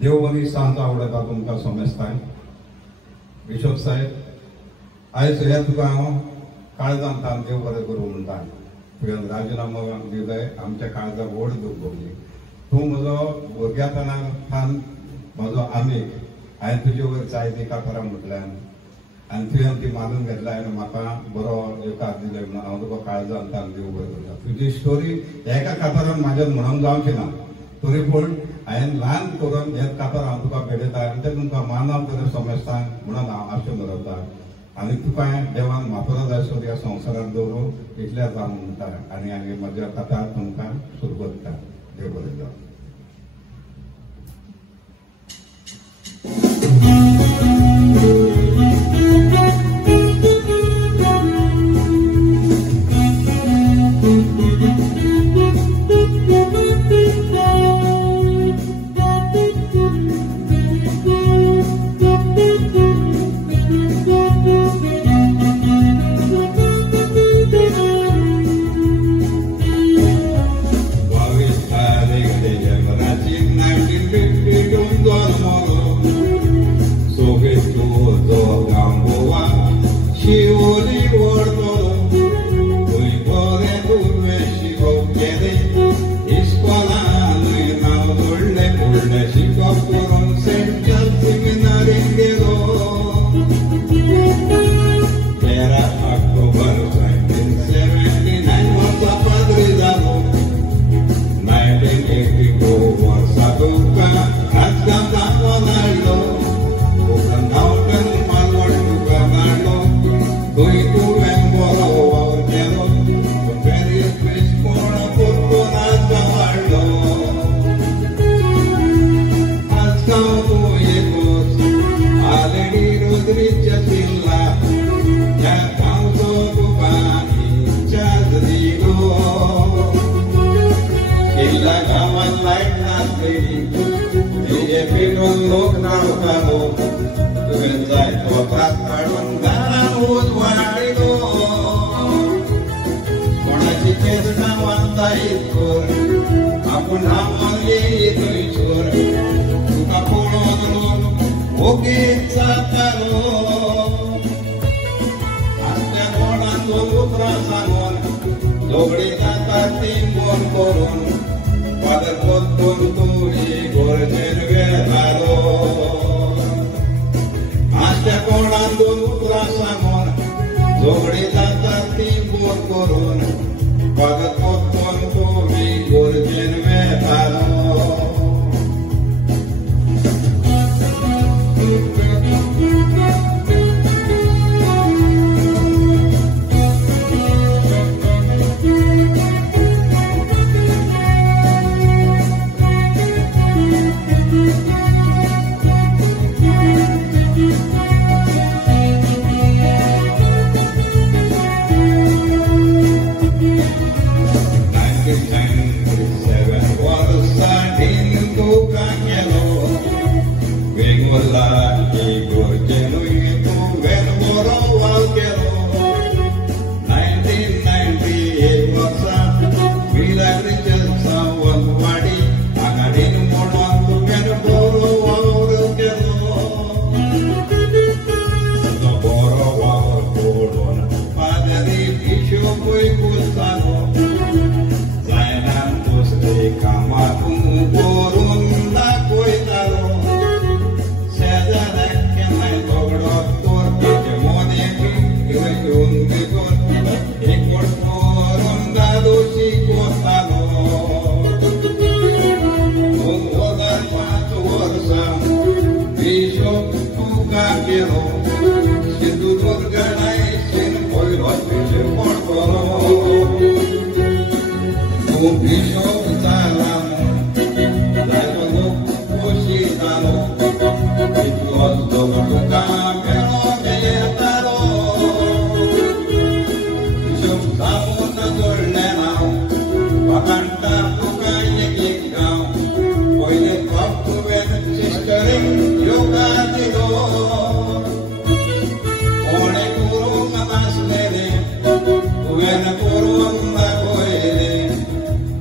देव बरी सांज आवडता तुमकां समजताय बिशप साहेब आयज हे तुका हांव काळजांतल्यान देव बरें करूं म्हणटा तुवें राजिनामो दिलय आमच्या काळजाक व्हड दूख भोगली तूं म्हजो भुरग्यापणांतल्यान म्हजो आमीक हांवें तुजे वयर जायती कातरां म्हटल्यान आनी तुवें ती मानून घेतल्या आनी म्हाका बरो येवकार दिले म्हणून हांव तुका काळजांतल्यान देव बरें करता तुजी स्टोरी एका कातरान म्हाज्यान म्हणून जावची ना तरी पूण हांवें ल्हान करून हे कातर हांव तुका भेटयता आनी ते तुमकां मानव करून समजता म्हणून हांव आशो दवरता आनी तुका देवान म्हापरो जाय सो ह्या संवसारांत दवरूं इतलेंच हांव म्हणटा आनी हांवें म्हज्या कातार तुमकां सुरू करता देव बरें जावं.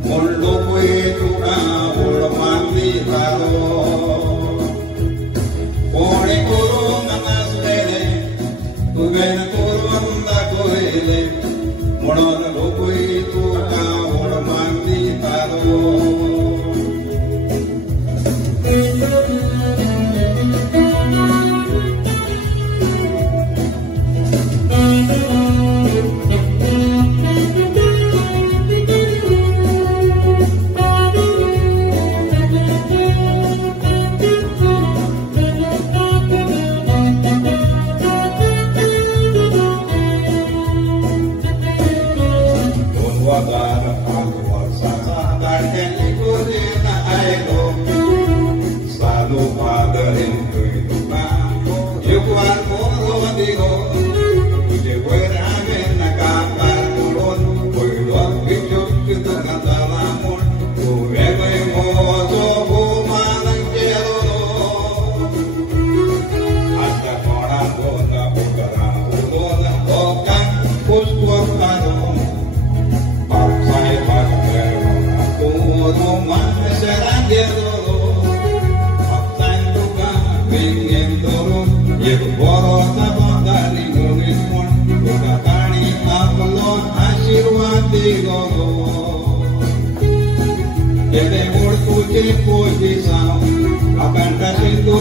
When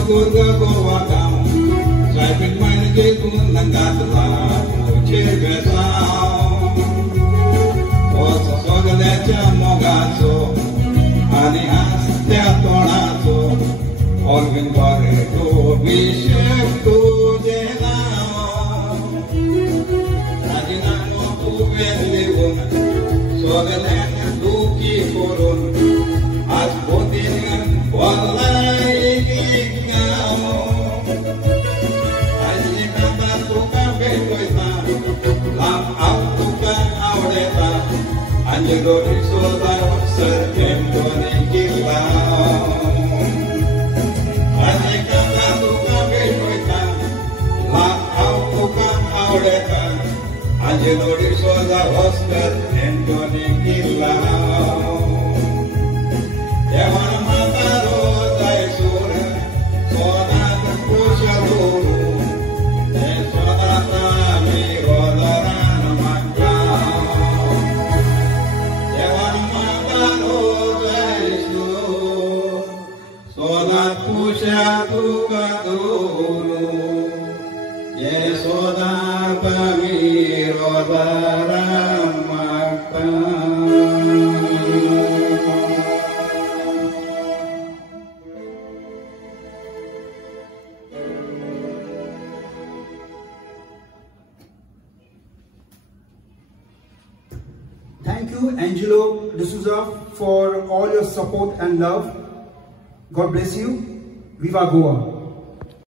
Durga Goa Town. Swiping meine Gegend lang Gatla, Chebe Sound. Osa Sogaleccia Mogazo, Ani Astea Tonazo, Orvin Gore to Bishop to Denao. Radinamo to Vendivum, Sogaleccia Duki Forum, As Bodin, Wallahi Gamo. Ajika Batuka Bekoita, Lam Autuka Aureta, Anjelo Risoda, Sertendone Gila. Ajika Batuka Bekoita, Lam Autuka Aureta, Anjelo Risoda, Sertendone Gila. Yawana Mataro, Daisura, Sonat Pushaduru, Sonata Mirodaran Makao. Yawana Mataro, Daisura, Sonat Pushaduru, Sonata Mirodaran Makao. Thank you, Angelo D'Souza, for all your support and love. God bless you. Viva Goa.